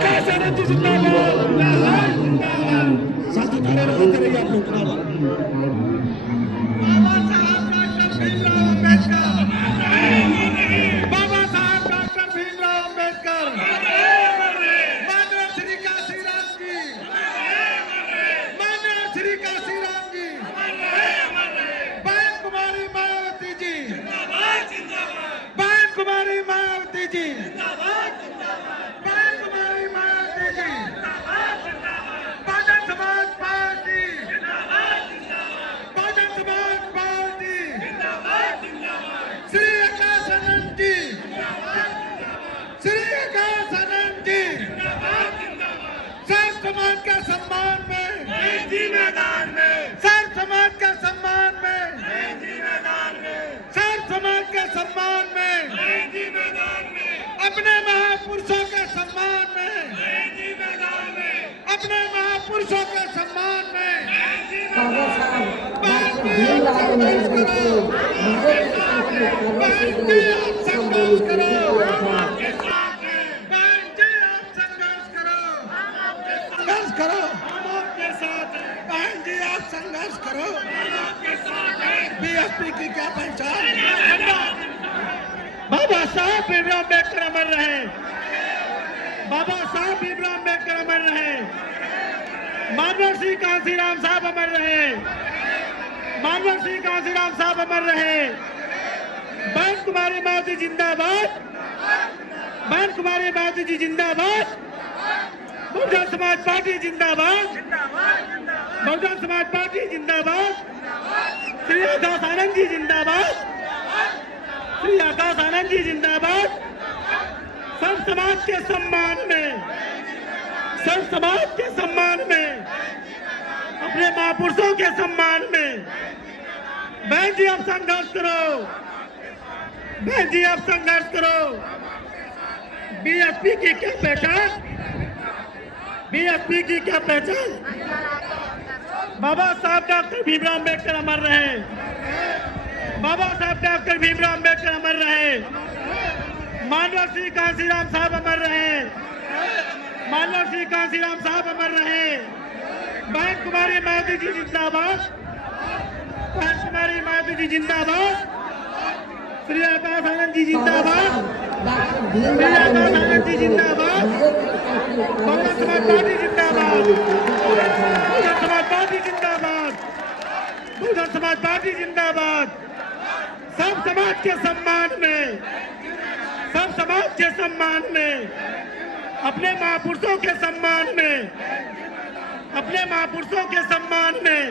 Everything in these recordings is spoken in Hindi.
आकाश आनंद जी जिंदाबाद। साथ ही खड़े रहते रहिए आप लोग। बाबा साहब डॉक्टर भीमराव अम्बेडकर, बाबा साहब डॉक्टर भीमराव अम्बेडकर, माननीय श्री काशीराम जी, माननीय श्री काशीराम जी, बहन कुमारी मायावती जी, बहन कुमारी मायावती जी, बहन कुमारी मायावती जी, बहुजन समाज पार्टी, बहुजन समाज पार्टी, श्री आकाश आनंद जी, श्री आकाश आनंद जी, सर्व समाज का सम्मान में, मैदान में, सर्व समाज का सम्मान में, मैदान में, सर्व समाज के सम्मान में, मैदान में, अपने महापुरुषों के सम्मान में, मैदान में, अपने महापुरुषों के सम्मान में, बाबा साहब डॉक्टर भीमराव अम्बेडकर को भारत रत्न के अवार्ड से सम्मानित किया था। संघर्ष करो, हम आपके साथ हैं। बहन जी आप संघर्ष करो, हम आपके साथ हैं। बीएसपी की क्या पहचान? बाबा साहब भीमराव अम्बेडकर अमर रहे, बाबा साहब भीमराव अम्बेडकर अमर रहे, मानव श्री कांशीराम साहब अमर रहे, मानव श्री कांशीराम साहब अमर रहे। बहन कुमारी मायावती जिंदाबाद, बहन कुमारी मायावती जी जिंदाबाद, बहुजन समाज पार्टी जिंदाबाद, बहुजन समाज पार्टी जिंदाबाद, श्री आकाश आनंद जी जिंदाबाद, श्री आकाश आनंद जी जिंदाबाद। सब समाज के सम्मान में, सब समाज के सम्मान में, अपने महापुरुषों के सम्मान में, बहन जी आप संघर्ष करो, बहन जी आप संघर्ष करो। बीएसपी की क्या पहचान? बीएसपी की क्या पहचान? बाबा साहब डॉक्टर भीमराव अम्बेडकर अमर रहे, बाबा साहब डॉक्टर भीमराव अम्बेडकर अमर रहे, मानव श्री कांशीराम साहब अमर रहे, मानव श्री कांशीराम साहब अमर रहे। बहन कुमारी मायावती जी जिंदाबाद, बहन कुमारी मायावती जी जिंदाबाद, श्री आकाश आनंद जी जिंदाबाद, श्री आकाश आनंद जी जिंदाबाद, बहुजन समाज पार्टी जिंदाबाद, बहुजन समाज पार्टी जिंदाबाद, बहुजन समाज पार्टी जिंदाबाद। सब समाज के सम्मान में, सब समाज के सम्मान में, अपने महापुरुषों के सम्मान में, अपने महापुरुषों के सम्मान में,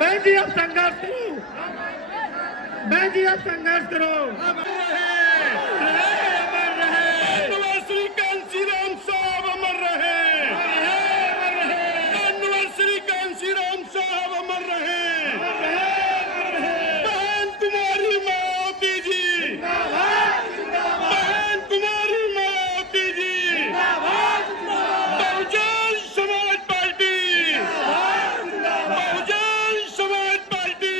बहन जी आप संघर्ष करो, बहन जी आप संघर्ष करो। श्री कांशीराम साहब अमर रहे, श्री कांशीराम साहब अमर रहे, बहन कुमारी मायावती जी, बहन कुमारी मायावती जी, बहुजन समाज पार्टी, बहुजन समाज पार्टी,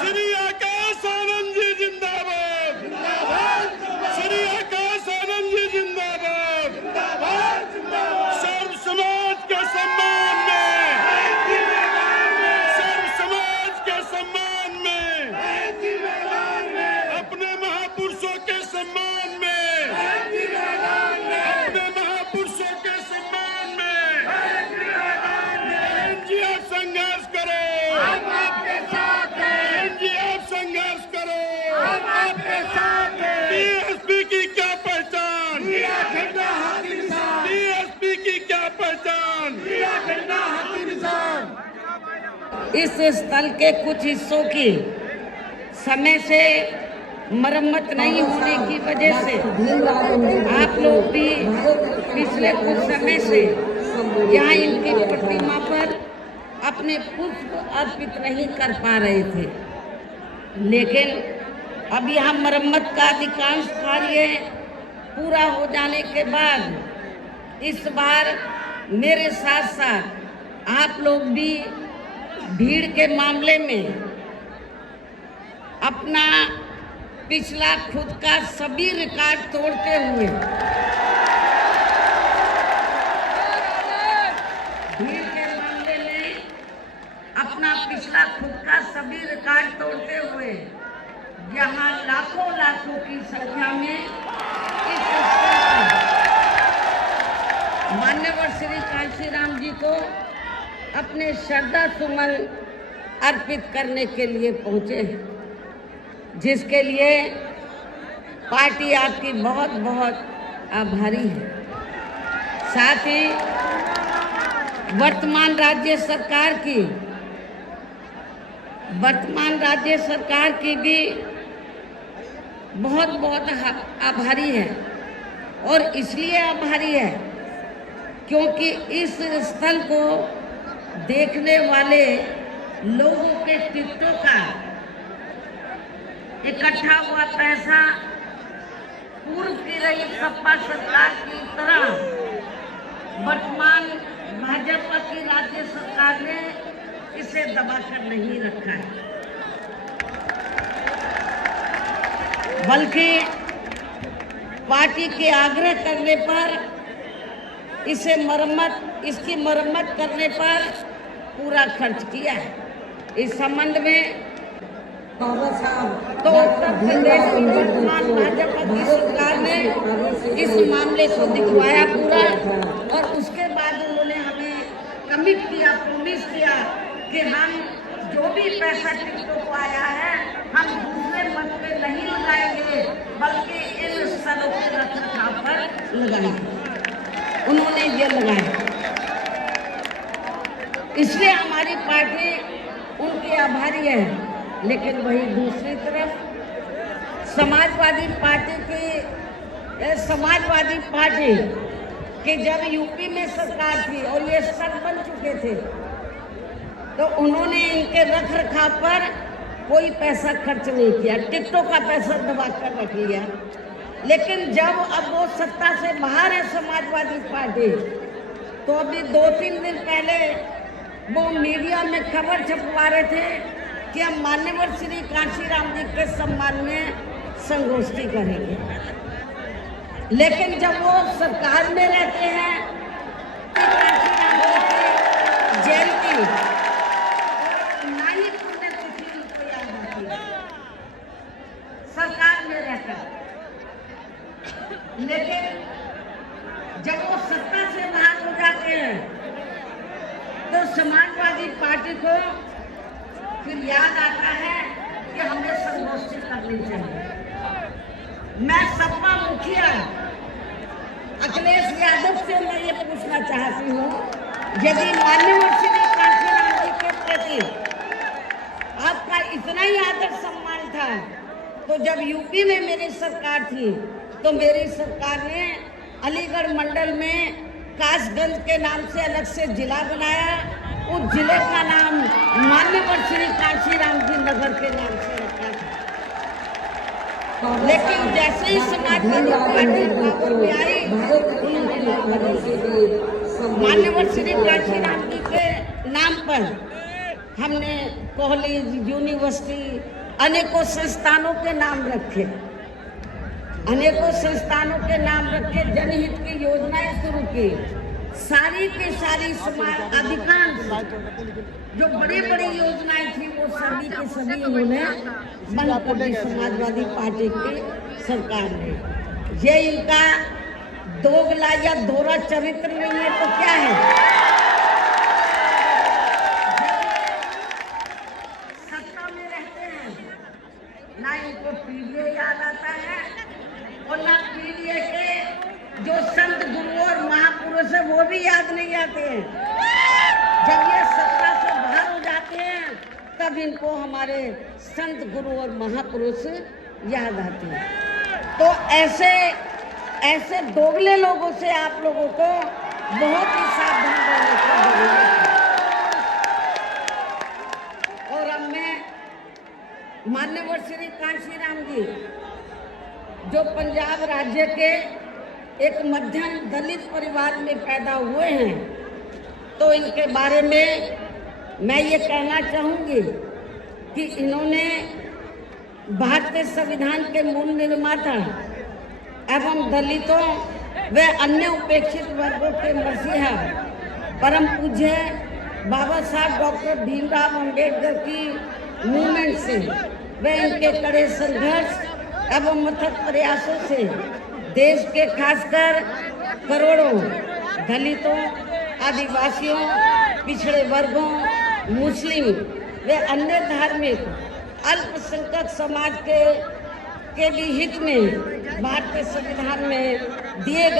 श्री आकाश आनंद जी जिंदाबाद, श्री आकाश आनंद जी जिंदाबाद, सर्व समाज के सम्मान में, सर्व समाज के सम्मान में, अपने महापुरुषों के सम्मान में, अपने महापुरुषों के सम्मान में, बहन जी आप संघर्ष करो, हम आपके साथ हैं। बहन जी आप संघर्ष करो, हम आपके साथ हैं। बीएसपी की क्या पहचान? बीएसपी की क्या पहचान? इस स्थल के कुछ हिस्सों की समय से मरम्मत नहीं होने की वजह से आप लोग भी पिछले कुछ समय से यहाँ इनकी प्रतिमा पर अपने पुष्प अर्पित नहीं कर पा रहे थे, लेकिन अब यहाँ मरम्मत का अधिकांश कार्य पूरा हो जाने के बाद इस बार मेरे साथ साथ आप लोग भी भीड़ के मामले में अपना पिछला खुद का सभी रिकॉर्ड तोड़ते हुए का सभी रिकॉर्ड तोड़ते हुए यहाँ लाखों लाखों की संख्या में इस स्थल पर मान्यवर श्री कांशीराम जी को अपने श्रद्धा सुमन अर्पित करने के लिए पहुंचे, जिसके लिए पार्टी आपकी बहुत बहुत आभारी है। साथ ही वर्तमान राज्य सरकार की भी बहुत बहुत आभारी है। और इसलिए आभारी है क्योंकि इस स्थल को देखने वाले लोगों के टिकटों का इकट्ठा हुआ पैसा पूर्व की रही सपा सरकार की तरह वर्तमान भाजपा की राज्य सरकार ने इसे दबाकर नहीं रखा है, बल्कि पार्टी के आग्रह करने पर इसकी मरम्मत करने पर पूरा खर्च किया है। इस संबंध में तो उत्तर प्रदेश की वर्तमान भाजपा की सरकार ने इस मामले को दिखवाया पूरा, और उसके बाद उन्होंने हमें कमिट किया, प्रॉमिस किया कि हम जो भी पैसा टिकटों को आया है हम दूसरे मत पे नहीं लगाएंगे, बल्कि इन स्थलों के रखरखाव पर लगाएंगे। उन्होंने ये लगाया, इसलिए हमारी पार्टी उनकी आभारी है। लेकिन वही दूसरी तरफ समाजवादी पार्टी की जब यूपी में सरकार थी और ये स्थल बन चुके थे, तो उन्होंने इनके रख रखाव पर कोई पैसा खर्च नहीं किया, टिकटों का पैसा दबा कर रख लिया। लेकिन जब अब वो सत्ता से बाहर है समाजवादी पार्टी, तो अभी 2-3 दिन पहले वो मीडिया में खबर छपवा रहे थे कि हम मान्यवर श्री कांशीराम जी के सम्मान में संगोष्ठी करेंगे। लेकिन जब वो सरकार में रहते हैं कि कांशीराम जी की जयंती ना ही पुण्यतिथि उनको याद आती है सरकार में रहकर, लेकिन जब वो सत्ता से बाहर हो जाते हैं तो समाजवादी पार्टी को फिर याद आता है कि हमें संगोष्ठी करनी चाहिए। मैं सपा मुखिया अखिलेश यादव से मैं ये पूछना चाहती हूँ, यदि मान्यवर श्री कांशीराम जी के प्रति आपका इतना ही आदर सम्मान था, तो जब यूपी में मेरी सरकार थी तो मेरी सरकार ने अलीगढ़ मंडल में कासगंज के नाम से अलग से जिला बनाया, उस जिले का नाम मान्यवर श्री कांशीराम जी नगर के नाम से रखा था। लेकिन जैसे ही समाजवादी पार्टी पावर में आई, मान्यवर श्री कांशीराम जी के नाम पर हमने कॉलेज, यूनिवर्सिटी, अनेकों संस्थानों के नाम रखे, जनहित की योजनाएं शुरू की। सारी की सारी समाज अधिकांश जो बड़ी बड़ी योजनाएं थी वो सभी के सभी उन्होंने बंद कर दी समाजवादी पार्टी की सरकार ने। ये इनका दोगला या दोहरा चरित्र नहीं है तो क्या है? सत्ता में रहते हैं ना इनको पीडीए याद आता है और ना पीडीए के जो संत गुरु और महापुरुष है वो भी याद नहीं आते हैं। जब ये सत्ता से बाहर हो जाते हैं तब इनको हमारे संत गुरु और महापुरुष याद आते हैं। तो ऐसे दोगले लोगों से आप लोगों को बहुत ही सावधान रहने की जरूरत है। और अब मैं मान्यवर श्री कांशीराम जी जो पंजाब राज्य के एक मध्यम दलित परिवार में पैदा हुए हैं, तो इनके बारे में मैं ये कहना चाहूँगी कि इन्होंने भारतीय संविधान के मूल निर्माता एवं दलितों व अन्य उपेक्षित वर्गों के मसीहा परम पूज्य बाबा साहब डॉक्टर भीमराव अंबेडकर की मूवमेंट से व इनके कड़े संघर्ष एवं अथक प्रयासों से देश के खासकर करोड़ों दलितों, आदिवासियों, पिछड़े वर्गों, मुस्लिम व अन्य धार्मिक अल्पसंख्यक समाज के भी हित में भारतीय संविधान में दिए गए